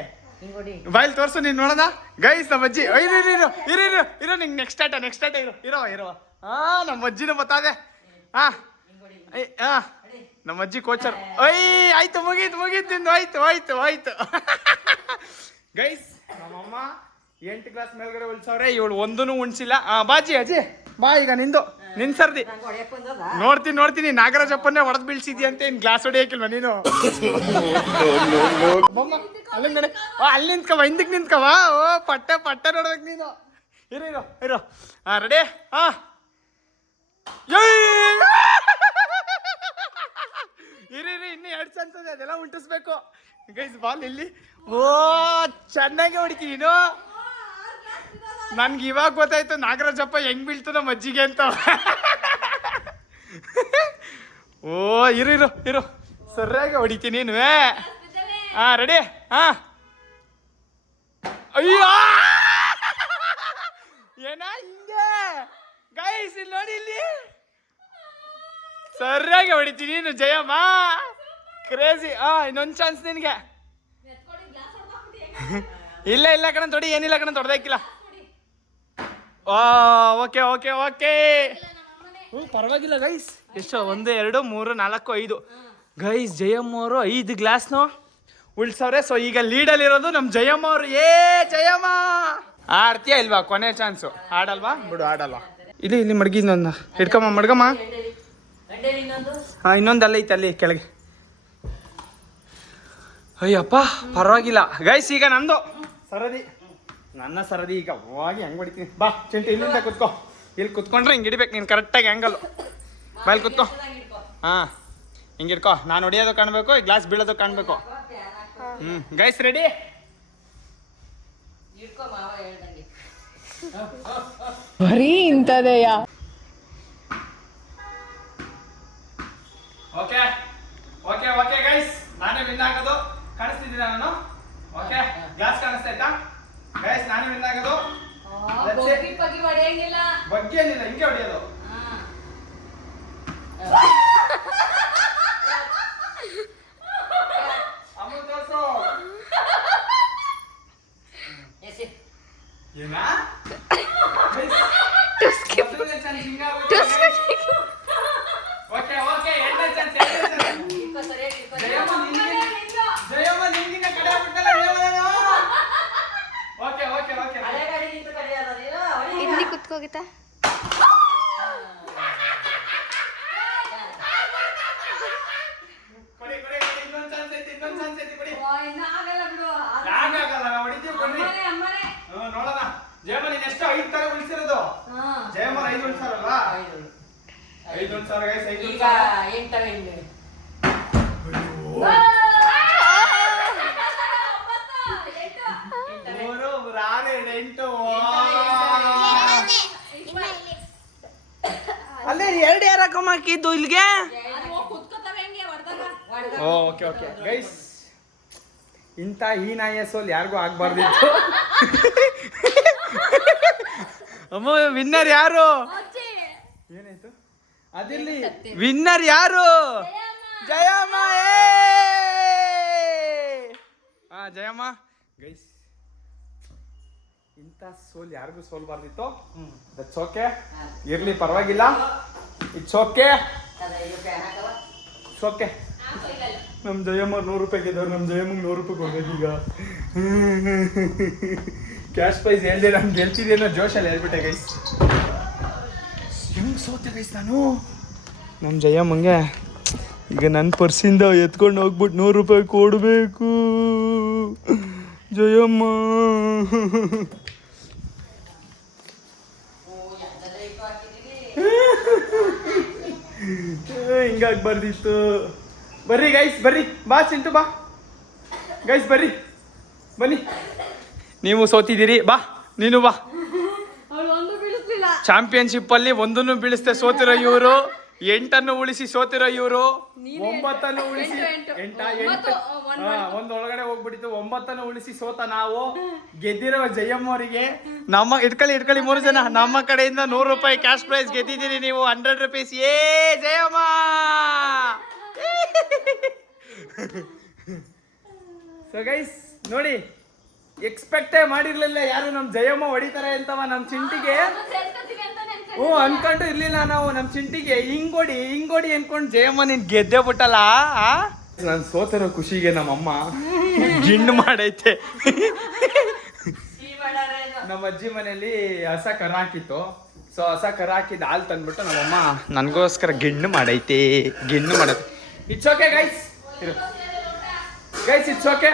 ಬಾಯಲ್ಲಿ ತೋರ್ಸು ನೀನು ನೋಡೋಣ. ಗೈಸ್ ನಮ್ಮ ಅಜ್ಜಿ. ಇರೋ ನಿಂಗೆ ನೆಕ್ಸ್ಟ್ ಆಟ ಇರೋ. ನಮ್ಮ ಅಜ್ಜಿನೂ ಬತ್ತಾದೆ. ನಮ್ಮ ಅಜ್ಜಿ ಕೋಚರ್. ಆಯ್ತು ಮುಗೀತು ನಿಂದು. ಆಯ್ತು ಗೈಸ್ ನಮ್ಮಮ್ಮ 8 ಗ್ಲಾಸ್ ಮೇಲ್ಗಡೆ ಉಳಿಸವ್ರೆ. ಇವಳು 1 ಉಣ್ಸಿಲ್ಲ. ಬಾಜಿ ಅಜ್ಜಿ ಬಾ ಈಗ ನಿನ್ ಸರ್ದಿ. ನೋಡ್ತೀನಿ ನಾಗರಾಜಪ್ಪನ್ನೇ ಹೊಡೆದ್ ಬೀಳ್ಸಿದ್ಯಂತೆ. ಇನ್ ಗ್ಲಾಸ್ ಹೊಡಿಯಕಿಲ್ವ ನೀನು? ಅಲ್ಲಿ ನಿಂತ್ಕವ, ಹಿಂದಕ್ಕೆ ನಿಂತ್ಕವ. ಪಟ್ಟ ನೋಡ್ಬೇಕು ನೀನು. ಇರೋ ರೆಡಿ? ಇರಿ ಇನ್ನು 2 ಚಾನ್ಸ್ ಇದೆ. ಅದೆಲ್ಲ ಉಂಟಿಸ್ಬೇಕು ಗೈಸ್. ಬಾಲ್ ಇಲ್ಲಿ. ಚೆನ್ನಾಗಿ ಹೊಡಿತೀನಿ ನೀನು. ನನ್ಗೆ ಇವಾಗ ಗೊತ್ತಾಯ್ತು ನಾಗರಾಜಪ್ಪ ಹೆಂಗ್ ಬೀಳ್ತು ನಮ್ಮ ಅಜ್ಜಿಗೆ ಅಂತ. ಓ ಇರು ಇರು ಇರು ಸರಿಯಾಗಿ ಹೊಡಿತೀನಿ ನೀನು. ಹಾ ರೆಡಿ. ಹಾ ಅಯ್ಯೋ ಏನ ಹಿಂಗೆ ಗೈಸ್ ಇಲ್ಲಿ ನೋಡಿ, ಇಲ್ಲಿ ಸರಿಯಾಗಿ ಹೊಡಿತೀನಿ ನೀನು ಜಯಮ್ಮ. ಕ್ರೇಜಿ. ಇನ್ನೊಂದು ಚಾನ್ಸ್ ನಿನಗೆ. ಇಲ್ಲ ಇಲ್ಲ ಕಣ ತೊಡಿ, ಏನಿಲ್ಲ ಕಣ ತೊಡ್ದಾಕಿಲ್ಲ. Okay okay okay. ಪರವಾಗಿಲ್ಲ ಗೈಸ್. ಎಷ್ಟು? 1 2 3 4 5 ಗೈಸ್. ಜಯಮ್ಮ ಅವರು 5 ಗ್ಲಾಸ್ನು ಉಳ್ಸವ್ರೆ. ಸೊ ಈಗ ಲೀಡಲ್ಲಿರೋದು ನಮ್ಮ ಜಯಮ್ಮ ಅವರು. ಜಯಮ್ಮ ಆಡ್ತೀಯಾ ಇಲ್ವಾ? ಕೊನೆ ಚಾನ್ಸು. ಆಡಲ್ವಾ? ಬಿಡು ಆಡಲ್ವಾ. ಇಲ್ಲಿ ಮಡ್ಗಿ ಇನ್ನೊಂದು ಹಿಡ್ಕಮ್ಮ, ಮಡ್ಗಮ್ಮ. ಇನ್ನೊಂದು ಅಲ್ಲ ಐತೆ ಅಲ್ಲಿ ಕೆಳಗೆ. ಅಯ್ಯಪ್ಪ ಪರವಾಗಿಲ್ಲ ಗೈಸ್. ಈಗ ನಂದು ಸರದಿ, ನನ್ನ ಸರದಿ. ಈಗ ಹೋಗಿ ಹೆಂಗೆ ಹೊಡಿತೀನಿ. ಬಾ ಚಿಂಟು, ಇಲ್ಲಿಂದ ಕುತ್ಕೋ. ಇಲ್ಲಿ ಕುತ್ಕೊಂಡ್ರೆ ಹಿಂಗೆ ಹಿಡಿಬೇಕು ನೀನು ಕರೆಕ್ಟಾಗಿ ಆ್ಯಂಗಲ್ಲು. ಬಾಯಲ್ಲಿ ಕುತ್ಕೋ. ಹಾಂ ಹಿಂಗೆ ಇಟ್ಕೋ. ನಾನು ಹೊಡಿಯೋದು ಕಾಣಬೇಕು, ಈ ಗ್ಲಾಸ್ ಬೀಳೋದು ಕಾಣಬೇಕು. Guys ready? ಬರೀ ಇಂಥದೆಯ. ಓಕೆ ಓಕೆ ಓಕೆ ಗೈಸ್, ನಾನೇ ವಿನ್ ಆಗೋದು. ಕಾಣಿಸ್ತಿದ್ದೀನ ನಾನು? ಓಕೆ ಗ್ಲಾಸ್ ಕಾಣಿಸ್ತಾ ಗೈಸ್? ನಾನೇ ವಿನ್ ಆಗೋದು. ಬಗ್ಗೆ ಏನಿಲ್ಲ, ಹಿಂಗೆ ಹೊಡಿಯೋದು. ಏನಾ? ಓಕೆ ಓಕೆ, ಎರಡನೇ ಚಾನ್ಸ್. ಜಯಮ್ಮ ನಿಂಗಿನ ಕಡೆ ಆಗ್ಬಿಟ್ಟಲ್ಲ. Okay okay okay. ಇಲ್ಲಿ ಕುತ್ಕೋಗಿತ್ತಾ? ಕೊಡಿ ಕೊಡಿ ಕೊಡಿ, ಇನ್ನೊಂದು ಚಾನ್ಸ್ ಐತಿ, ಇನ್ನೊಂದು ಚಾನ್ಸ್ ಐತಿ ಕೊಡಿ. ಯಾಕಾಗಲ್ಲ, ಹೊಡಿತೀವಿ ಕೊಡ್ರಿ. ನೋಡೋಣ. ಜಯಮ್ಮ ನೀನ್ ಎಷ್ಟು 5 ತರ ಉಳಿಸಿರೋದು? ಜಯಮ್ಮ 5 ಉಳಿಸಾರಲ್ವಾ? 5 ಉಳಿಸಾರ ಗೈಸ್. 5 ಉಳಿಸಾರ. 8 ತಗೊಂಡು 8 ಅಲ್ಲೇ 2 ಯಾರಕ್ಕಮ್ಮ ಹಾಕಿದ್ದು ಇಲ್ಲಿಗೆ? ಓಕೆ ಓಕೆ ಗೈಸ್, ಇಂಥ ಈ ನಾಯಿಯ ಸೋಲ್ ಯಾರಿಗೂ ಆಗ್ಬಾರ್ದಿತ್ತು. ಅಮ್ಮ ವಿನ್ನರ್ ಯಾರು? ಏನಾಯ್ತು? ಅದಿರ್ಲಿ, ವಿನ್ನರ್ ಯಾರು? ಜಯಮ್ಮ. ಜಯಮ್ಮ ಗೈಸ್, ಇಂಥ ಸೋಲ್ ಯಾರಿಗೂ ಸೋಲ್ಬಾರ್ದಿತ್ತು. ದಟ್ಸ್ ಓಕೆ, ಇರ್ಲಿ ಪರವಾಗಿಲ್ಲ. It's okay, it's okay. ನಮ್ಮ ಜಯಮ್ಮ 100 ರೂಪಾಯಿ ಗೆದ್ದವ್ರು. ನಮ್ಮ ಜಯಮ್ಮಗೆ 100 ರೂಪಾಯಿ ಕೊಡ್ಬೇಕು ಈಗ. ಕ್ಯಾಶ್ ಪ್ರೈಸ್ ಹೇಳ್ದೆ ನಾನು ಗೆಲ್ತಿದ್ದೆ ಅನ್ನೋ ಜೋಶಲ್ಲಿ ಹೇಳ್ಬಿಟ್ಟೆ ಗೈಸ್. ಹೆಂಗೆ ಸೋತೆ ಗೈಸ್ ನಾನು? ನಮ್ಮ ಜಯಮ್ಮಂಗೆ ಈಗ ನನ್ನ ಪರ್ಸಿಂದ ಎತ್ಕೊಂಡು ಹೋಗ್ಬಿಟ್ಟು 100 ರೂಪಾಯಿ ಕೊಡಬೇಕು. ಜಯಮ್ಮ ಹಿಂಗಾಗ್ಬಾರ್ದಿತ್ತು. ಬರ್ರಿ ಗೈಸ್, ಬರ್ರಿ. ಬಾ ಚಿಂಟು ಬಾ. ಗೈಸ್ ಬರ್ರಿ, ಬನ್ನಿ. ನೀವು ಸೋತಿದ್ದೀರಿ, ಬಾ ನೀನು ಬಾ. ಚಾಂಪಿಯನ್ಶಿಪ್ ಅಲ್ಲಿ 1 ಬೀಳಿಸ್ತೆ ಸೋತಿರೋ ಇವರು, 8 ಉಳಿಸಿ ಸೋತಿರೋ ಇವರು, 9 ಉಳಿಸಿ 8 ಒಂದು ಒಳಗಡೆ ಹೋಗ್ಬಿಟ್ಟಿತ್ತು. 9 ಉಳಿಸಿ ಸೋತ ನಾವು. ಗೆದ್ದಿರೋ ಜಯಮ್ಮ ಅವರಿಗೆ ನಮ್ಮ ಇಟ್ಕೊಳ್ಳಿ 3 ಜನ ನಮ್ಮ ಕಡೆಯಿಂದ 100 ರೂಪಾಯಿ ಕ್ಯಾಶ್ ಪ್ರೈಸ್ ಗೆದ್ದಿದ್ದೀರಿ ನೀವು. 100 ರೂಪೀಸ್. ಜಯಮ್ಮ. ಸೊ ಗೈಸ್ ನೋಡಿ, ಎಕ್ಸ್ಪೆಕ್ಟೇ ಮಾಡಿರ್ಲಿಲ್ಲ ಯಾರು ನಮ್ಮ ಜಯಮ್ಮ ಹೊಡಿತಾರೆ ಅಂತವ. ನಮ್ಮ ಚಿಂಟಿಗೆ ಅನ್ಕೊಂಡು ಇರ್ಲಿಲ್ಲ ನಾವು. ನಮ್ಮ ಚಿಂಟಿಗೆ ಹಿಂಗೊಡಿ ಅನ್ಕೊಂಡು ಜಯಮ್ಮ ನೀನ್ ಗೆದ್ದೆ ಬಿಟ್ಟಲ್ಲ. ನಾನು ಸೋತಿರೋ ಖುಷಿಗೆ ನಮ್ಮಮ್ಮ ಗಿಣ್ಣು ಮಾಡೈತೆ. ನಮ್ಮ ಅಜ್ಜಿ ಮನೇಲಿ ಹಸ ಕರ ಹಾಕಿತ್ತು. ಸೊ ಹಸ ಕರ ಹಾಕಿದ್ದು ಹಾಲು ತಂದ್ಬಿಟ್ಟು ನಮ್ಮಮ್ಮ ನನಗೋಸ್ಕರ ಗಿಣ್ಣು ಮಾಡೈತೆ. It's okay guys, it's okay.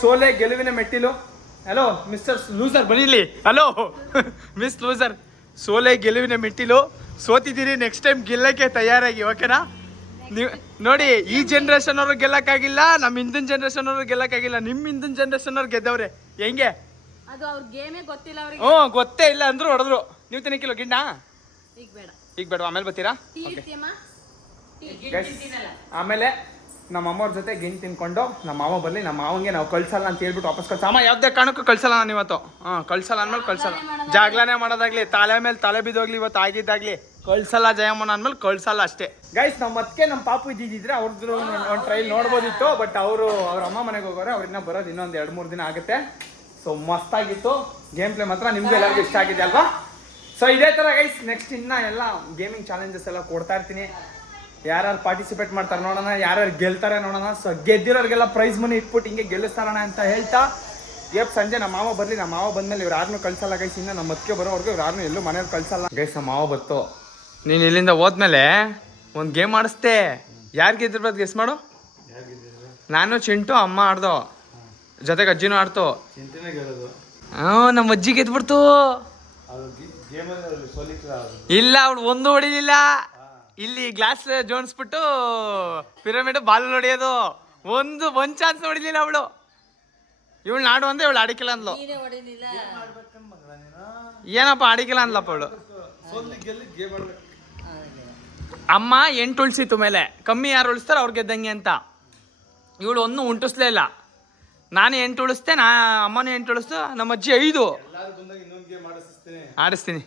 ಸೋಲೆ ಗೆಲುವಿನ ಮೆಟ್ಟಿಲು. ಹಲೋ ಮಿಸ್ಟರ್ ಲೂಸರ್ ಬನ್ನಿಲಿ. ಹಲೋ ಮಿಸ್ ಲೂಸರ್, ಸೋಲೆ ಗೆಲುವಿನ ಮೆಟ್ಟಿಲು. ಸೋತಿದ್ದೀರಿ, ನೆಕ್ಸ್ಟ್ ಟೈಮ್ ಗೆಲ್ಲಕ್ಕೆ ತಯಾರಾಗಿ. ಓಕೆನಾ? ನೀವು ನೋಡಿ, ಈ ಜನ್ರೇಷನ್ ಅವ್ರು ಗೆಲ್ಲಕ್ಕಾಗಿಲ್ಲ, ನಮ್ಮ ಹಿಂದಿನ ಜನ್ರೇಷನ್ ಅವ್ರು ಗೆಲ್ಲಕ್ಕಾಗಿಲ್ಲ. ನಿಮ್ಮ ಹಿಂದಿನ ಜನ್ರೇಷನ್ ಅವ್ರು ಗೆದ್ದವ್ರೆ. ಹೆಂಗೆ? ಗೊತ್ತೇ ಇಲ್ಲ ಅಂದ್ರು ಹೊಡೆದ್ರು. ನೀವು ತಿನ್ನಕ್ಕಿಲ್ಲ ಗಿಣ್ಣ? ಈಗ ಬೇಡ, ಆಮೇಲೆ ಬರ್ತೀರಾ? ಗೈಸ್ ಆಮೇಲೆ ನಮ್ಮ ಅಮ್ಮವ್ರ ಜೊತೆ ಗಿಣ್ ತಿನ್ಕೊಂಡು ನಮ್ಮ ಮಾವ ಬರಲಿ, ನಮ್ಮ ಮಾವಂಗೆ ನಾವು ಕಳ್ಸಲ್ಲ ಅಂತ ಹೇಳ್ಬಿಟ್ಟು ವಾಪಸ್ ಕಳ್ಸ. ಅಮ್ಮ ಯಾವುದೇ ಕಾರಣಕ್ಕೂ ಕಳ್ಸಲ್ಲ ನಾನು ಇವತ್ತು. ಕಳ್ಸಲ್ಲ ಅಂದ್ಮೇಲೆ ಕಳ್ಸಲ್ಲ. ಜಾಗ್ಲಾನೆ ಮಾಡೋದಾಗ್ಲಿ, ತಲೆ ಮೇಲೆ ತಲೆ ಬಿದ್ದೋಗ್ಲಿ, ಇವತ್ತು ಆಗಿದ್ದಾಗ್ಲಿ ಕಳ್ಸಲ್ಲ. ಜಯಮ್ಮನ ಅಂದ್ಮೇಲೆ ಕಳ್ಸಲ್ಲ ಅಷ್ಟೇ. ಗೈಸ್ ನಮ್ಮ ಅದಕ್ಕೆ ನಮ್ಮ ಪಾಪು ಇದ್ದಿದ್ರೆ ಅವ್ರದ್ದು ಒಂದು ಟ್ರೈಲ್ ನೋಡ್ಬೋದಿತ್ತು. ಬಟ್ ಅವ್ರ ಅಮ್ಮ ಮನೆಗೆ ಹೋಗೋರೆ, ಅವ್ರನ್ನ ಬರೋದು ಇನ್ನೊಂದು 2-3 ದಿನ ಆಗುತ್ತೆ. ಸೊ ಮಸ್ತಾಗಿತ್ತು ಗೇಮ್ ಪ್ಲೇ ಮಾತ್ರ. ನಿಮ್ಗೂ ಎಲ್ಲರಿಗೂ ಇಷ್ಟ ಆಗಿದೆ ಅಲ್ವಾ? ಸೊ ಇದೇ ಥರ ಗೈಸ್ ನೆಕ್ಸ್ಟ್ ಇನ್ನ ಎಲ್ಲ ಗೇಮಿಂಗ್ ಚಾಲೆಂಜಸ್ ಎಲ್ಲ ಕೊಡ್ತಾ ಇರ್ತೀನಿ. ಯಾರ್ಯಾರು ಪಾರ್ಟಿಸಿಪೇಟ್ ಮಾಡ್ತಾರೆ ನೋಡೋಣ, ಯಾರ್ಯಾರು ಗೆಲ್ತಾರೆ ನೋಡೋಣ. ಸೊ ಗೆದ್ದಿರೋರಿಗೆಲ್ಲ ಪ್ರೈಸ್ ಮನಿ ಇಟ್ಬಿಟ್ಟು ಹಿಂಗೆ ಗೆಲ್ಲಿಸ್ತಾರೋಣ ಅಂತ ಹೇಳ್ತಾ, ಇವತ್ತು ಸಂಜೆ ನಮ್ಮ ಮಾವ ಬರಲಿ. ನಮ್ಮ ಮಾವ ಬಂದಮೇಲೆ ಇವ್ರು ಯಾರನ್ನೂ ಕಳ್ಸಲ್ಲ ಗೈಸ್. ಇನ್ನು ನಮ್ಮ ಅದಕ್ಕೆ ಬರೋವರೆಗೂ ಇವ್ರು ಯಾರನ್ನೂ ಎಲ್ಲೂ ಮನೇಲಿ ಕಳ್ಸಲ್ಲ ಗೈಸ್. ನಮ್ಮ ಮಾವ ಬತ್ತು. ನೀನು ಇಲ್ಲಿಂದ ಹೋದ್ಮೇಲೆ ಒಂದು ಗೇಮ್ ಆಡಿಸ್ತೆ. ಯಾರು ಗೆದ್ದಿರ್ಬೋದು ಗೆಸ್ ಮಾಡು. ನಾನು ಚಿಂಟು ಅಮ್ಮ ಆಡ್ದೋ, ಜೊತೆಗೆ ಅಜ್ಜಿನೂ ಆಡ್ತು. ನಮ್ಮ ಅಜ್ಜಿ ಗೆದ್ಬಿಡ್ತು. ಇಲ್ಲ ಅವಳು ಒಂದು ಹೊಡಿಲಿಲ್ಲ. ಇಲ್ಲಿ ಗ್ಲಾಸ್ ಜೋಡಿಸ್ಬಿಟ್ಟು ಪಿರಮಿಡ್ ಬಾಲ್ ಹೊಡಿಯೋದು. ಒಂದು ಚಾನ್ಸ್ ನೋಡಿಲಿಲ್ಲ ಅವಳು. ಇವಳು ನಾಡು ಅಂದ್ರೆ ಇವಳು ಆಡಿಕಿಲ್ಲ ಅಂದ್ಲು. ಏನಪ್ಪ ಆಡಿಕಿಲ್ಲ ಅಂದ್ಲಪ್ಪ ಅವಳು. ಅಮ್ಮ 8 ಉಳಿಸಿತು ಮೇಲೆ, ಕಮ್ಮಿ ಯಾರು ಉಳಿಸ್ತಾರ ಅವ್ರು ಗೆದ್ದಂಗೆ ಅಂತ. ಇವಳು ಒಂದು ಉಂಟಿಸ್ಲೇ ಇಲ್ಲ. ನಾನು 8 ಉಳಿಸ್ತೆ, ಅಮ್ಮನೂ 8 ಉಳಿಸ್ತು, ನಮ್ಮ ಅಜ್ಜಿ 5. ಆಡಿಸ್ತೀನಿ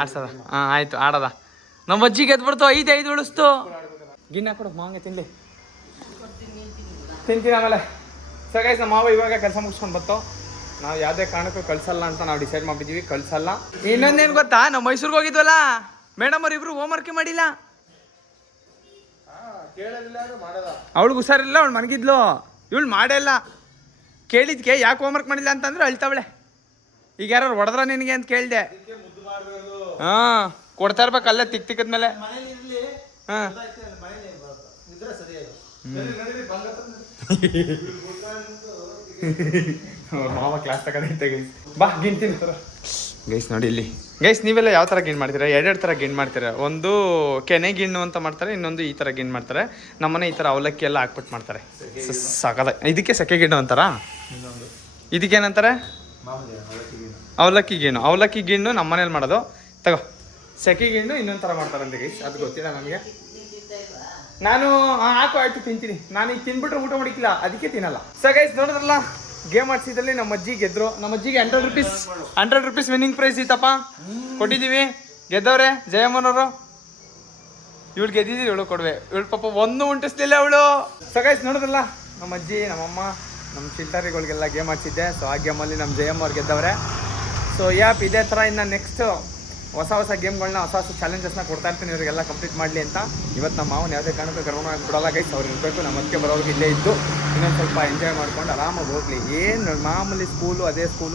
ಆಡ್ಸದ. ಆಯ್ತು ಆಡದ. ನಮ್ಮ ಅಜ್ಜಿ ಗೆದ್ಬಿಡ್ತು, 5 ಉಳಿಸ್ತು. ಗಿನ್ನ ಕೊಡು ಮಾವಂಗೆ ತಿಂತೀನಿ ಆಮೇಲೆ. ಸೊ ಗೈಸ್ ನಮ್ಮ ಮಾವ ಇವಾಗ ಕೆಲಸ ಮುಗಿಸ್ಕೊಂಡು ಬತ್ತು. ನಾವು ಯಾವುದೇ ಕಾರಣಕ್ಕೂ ಕಳ್ಸಲ್ಲ ಅಂತ ನಾವು ಡಿಸೈಡ್ ಮಾಡಿದ್ದೀವಿ, ಕಳ್ಸಲ್ಲ. ಇನ್ನೊಂದೇನು ಗೊತ್ತಾ, ನಾವು ಮೈಸೂರಿಗೆ ಹೋಗಿದ್ವಲ್ಲ, ಮೇಡಮ್ ಅವ್ರು ಇಬ್ರು ಹೋಮ್ವರ್ಕೇ ಮಾಡಿಲ್ಲ. ಅವಳಿಗೆ ಹುಷಾರಿಲ್ಲ, ಅವಳು ಮನಗಿದ್ಲು. ಇವಳು ಮಾಡೇ ಇಲ್ಲ. ಕೇಳಿದ್ಕೆ ಯಾಕೆ ಹೋಮ್ವರ್ಕ್ ಮಾಡಿಲ್ಲ ಅಂತಂದ್ರೆ ಅಳ್ತಾವಳೆ. ಈಗ ಯಾರು ಹೊಡೆದ್ರ ನಿನಗೆ ಅಂತ ಕೇಳಿದೆ. ಕೊಡ್ತಾ ಇರ್ಬೇಕು ಅಲ್ಲೇ ತಿಕ್ಕದ್ಮೇಲೆ. ಮಾವ ಕ್ಲಾಸ್ ತಗೊಂಡೈತೆ ಗೈಸ್. ಬಾ ಗಿಣ್ತೀನಿ ಗೈಸ್. ನೋಡಿ ಇಲ್ಲಿ ಗೈಸ್, ನೀವೆಲ್ಲ ಯಾವ ಥರ ಗಿಣ್ ಮಾಡ್ತೀರಾ? 2 ಥರ ಗಿಣ್ ಮಾಡ್ತೀರಾ. ಒಂದು ಕೆನೆ ಗಿಣ್ಣು ಅಂತ ಮಾಡ್ತಾರೆ, ಇನ್ನೊಂದು ಈ ಥರ ಗಿಣ್ ಮಾಡ್ತಾರೆ. ನಮ್ಮನೆ ಈ ಥರ ಅವಲಕ್ಕಿ ಎಲ್ಲ ಹಾಕ್ಬಿಟ್ಟು ಮಾಡ್ತಾರೆ. ಸಾಕದ. ಇದಕ್ಕೆ ಸೆಕೆ ಗಿಣ್ಣು ಅಂತಾರ. ಇದಕ್ಕೇನಂತಾರೆ? ಅವಲಕ್ಕಿ ಗಿಣ್ಣು. ಅವಲಕ್ಕಿ ಗಿಣ್ಣು ನಮ್ಮ ಮನೇಲಿ ಮಾಡೋದು. ತಗೋ ಸೆಕೆ ಗಿಣ್ಣು ಇನ್ನೊಂದು ಥರ ಮಾಡ್ತಾರಂತೆ ಗೈಸ್, ಅದು ಗೊತ್ತಿಲ್ಲ ನನಗೆ. ನಾನು ಹಾಕು ಆಯ್ತು ತಿಂತೀನಿ. ನಾನು ಈಗ ತಿನ್ಬಿಟ್ರೆ ಊಟ ಮಾಡಿಕ್ಕಿಲ್ಲ, ಅದಕ್ಕೆ ತಿನ್ನಲ್ಲ. ಸೊ ಗೈಸ್ ನೋಡಿದ್ರಲ್ಲ, ಗೇಮ್ ಆಡ್ಸಿದ್ರಲ್ಲಿ ನಮ್ಮ ಅಜ್ಜಿ ಗೆದ್ರು. ನಮ್ಮ ಅಜ್ಜಿಗೆ 100 ರೂಪೀಸ್ ವಿನ್ನಿಂಗ್ ಪ್ರೈಸ್ ಇತ್ತಪ್ಪ, ಕೊಟ್ಟಿದ್ದೀವಿ. ಗೆದ್ದವ್ರೆ ಜಯಮ್ಮನವರು. ಇವಳು ಗೆದ್ದಿದ್ದೀವಿ, ಇವಳು ಕೊಡುವೆ. ಇವಳು ಪಾಪ ಒಂದು ಉಂಟಿಸ್ಲಿಲ್ಲ ಅವಳು. ಸೊ ಗೈಸ್ ನೋಡಿದ್ರಲ್ಲ, ನಮ್ಮ ಅಜ್ಜಿ, ನಮ್ಮಮ್ಮ, ನಮ್ಮ ಚಿಲ್ಟಾರಿಗಳಿಗೆಲ್ಲ ಗೇಮ್ ಆಡ್ಸಿದ್ದೆ. ಸೊ ಆ ಗೇಮಲ್ಲಿ ನಮ್ಮ ಜಯಮ್ಮ ಅವ್ರು ಗೆದ್ದವ್ರೆ. ಸೊ ಇದೇ ಥರ ಇನ್ನು ನೆಕ್ಸ್ಟ್ ಹೊಸ ಗೇಮ್ಗಳನ್ನ, ಹೊಸ ಚಾಲೆಂಜಸ್ನ ಕೊಡ್ತಾ ಇರ್ತೀನಿ ಇವರಿಗೆಲ್ಲ ಕಂಪ್ಲೀಟ್ ಮಾಡಲಿ ಅಂತ. ಇವತ್ತು ನಮ್ಮ ಮಾವನ ಯಾವುದೇ ಕಾರಣಕ್ಕೂ ಕರೋನಾ ಬಿಡೋಲ್ಲ ಗೈಸ್. ಅವ್ರು ಇರಬೇಕು. ನಮ್ಮ ಅದಕ್ಕೆ ಬರೋರಿಗೆ ಇಲ್ಲೇ ಇದ್ದು ಇನ್ನೊಂದು ಸ್ವಲ್ಪ ಎಂಜಾಯ್ ಮಾಡ್ಕೊಂಡು ಆರಾಮಾಗಿ ಹೋಗ್ಲಿ. ಏನು ಮಾಮೂಲಿ ಸ್ಕೂಲು,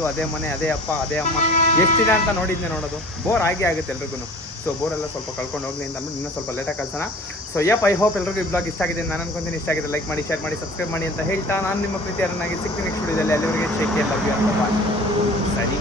ಅದೇ ಮನೆ, ಅದೇ ಅಪ್ಪ, ಅದೇ ಅಮ್ಮ, ಎಷ್ಟಿದೆ ಅಂತ ನೋಡೋದು ಬೋರ್ ಆಗುತ್ತೆ ಎಲ್ರಿಗೂ. ಸೊ ಬೋರೆಲ್ಲ ಸ್ವಲ್ಪ ಕಳ್ಕೊಂಡು ಹೋಗ್ಲಿ ಅಂತ ಅಂದ್ಬಿಟ್ಟು ಇನ್ನೂ ಸ್ವಲ್ಪ ಲೇಟಾಗಿ ಕಳ್ಸೋಣ. ಸೊ ಐ ಹೋಪ್ ಎಲ್ರಿಗೂ ಈ ಬ್ಲಾಗ್ ಇಷ್ಟ ಆಗಿದೆ ನಾನು ಅನ್ಕೊಂತೀನಿ. ಇಷ್ಟ ಆಗಿದೆ ಲೈಕ್ ಮಾಡಿ, ಶೇರ್ ಮಾಡಿ, ಸಬ್ಸ್ಕ್ರೈಬ್ ಮಾಡಿ ಅಂತ ಹೇಳ್ತಾ ನಾನು ನಿಮ್ಮ ಪ್ರೀತಿಯರನ್ನಾಗಿ ಸಿಗ್ತೀನಿ ನೆಕ್ಸ್ಟ್ ವಿಡಿಯೋದಲ್ಲಿ. ಅಲ್ಲಿವರೆಗೆ ಶೇಕ್ ಕೇರ್, ಲವ್ ಯು ಅಂತ ಸರಿ.